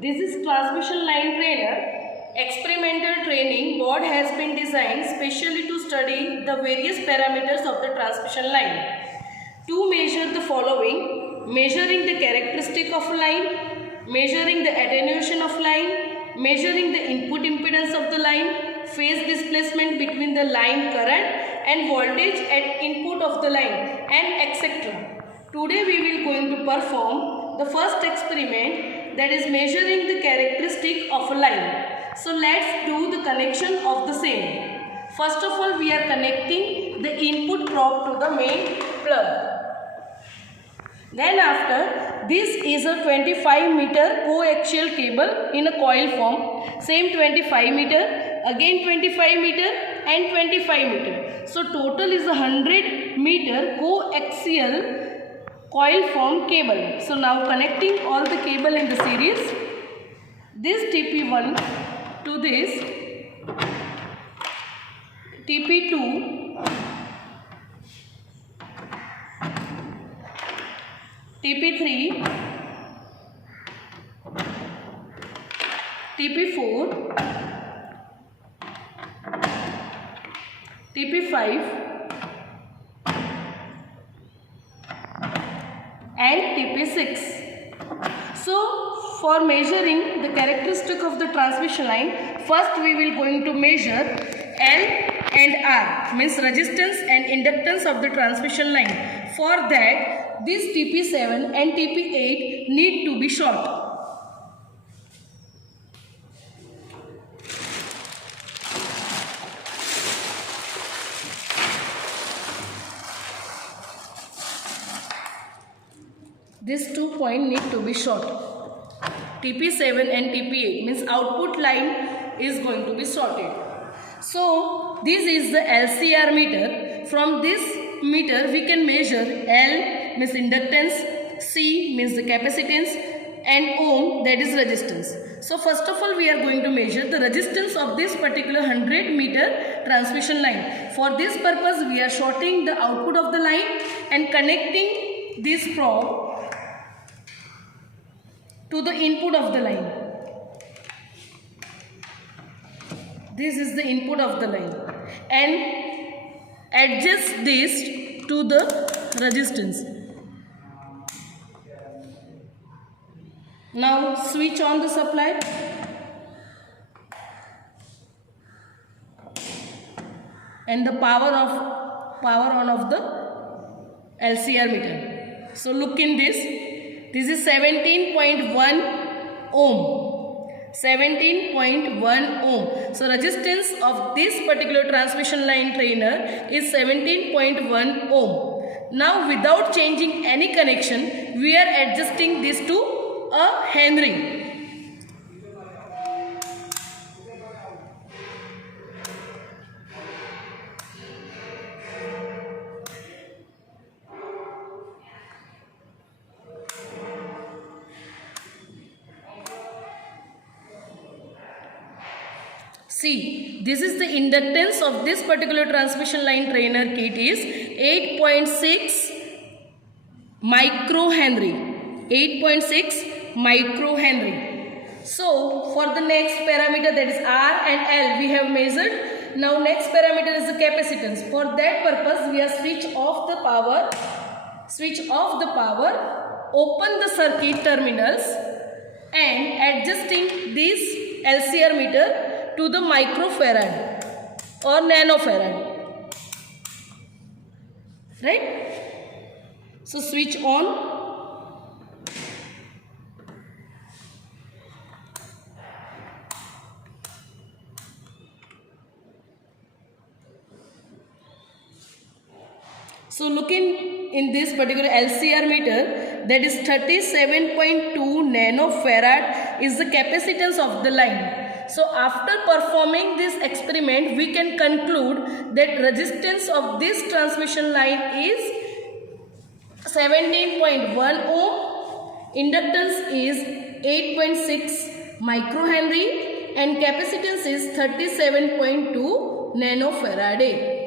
This is transmission line trainer. Experimental training board has been designed specially to study the various parameters of the transmission line. To measure the following: measuring the characteristic of line, measuring the attenuation of line, measuring the input impedance of the line, phase displacement between the line current and voltage at input of the line, and etc. Today we will going to perform the first experiment, that is measuring the characteristic of a line. So let's do the connection of the same. First of all, we are connecting the input probe to the main plug. Then after, this is a 25 meter coaxial cable in a coil form. Same 25 meter, again 25 meter and 25 meter. So total is 100 meter coaxial coil form cable. So now connecting all the cable in the series. This TP1 to this, TP2, TP3, TP4, TP5 and TP6. So for measuring the characteristic of the transmission line, first we will going to measure L and R, means resistance and inductance of the transmission line. For that, this TP7 and TP8 need to be short. These 2 points need to be short. TP7 and TP8 means output line is going to be shorted. So this is the LCR meter. From this meter we can measure L means inductance, C means the capacitance, and ohm, that is resistance. So first of all we are going to measure the resistance of this particular 100 meter transmission line. For this purpose we are shorting the output of the line and connecting this probe to the input of the line. This is the input of the line, and adjust this to the resistance. Now switch on the supply. And the power on of the LCR meter. So look in this. This is 17.1 ohm. 17.1 ohm. So resistance of this particular transmission line trainer is 17.1 ohm. Now without changing any connection, we are adjusting this to a Henry. See, this is the inductance of this particular transmission line trainer kit is 8.6 microhenry. 8.6 microhenry. So, for the next parameter, that is R and L, we have measured. Now, next parameter is the capacitance. For that purpose, we are switch off the power, open the circuit terminals and adjusting this LCR meter to the microfarad or nanofarad, right? So switch on. So look in this particular LCR meter, that is 37.2 nanofarad is the capacitance of the line. So after performing this experiment, we can conclude that resistance of this transmission line is 17.1 ohm, inductance is 8.6 microhenry and capacitance is 37.2 nanofarad.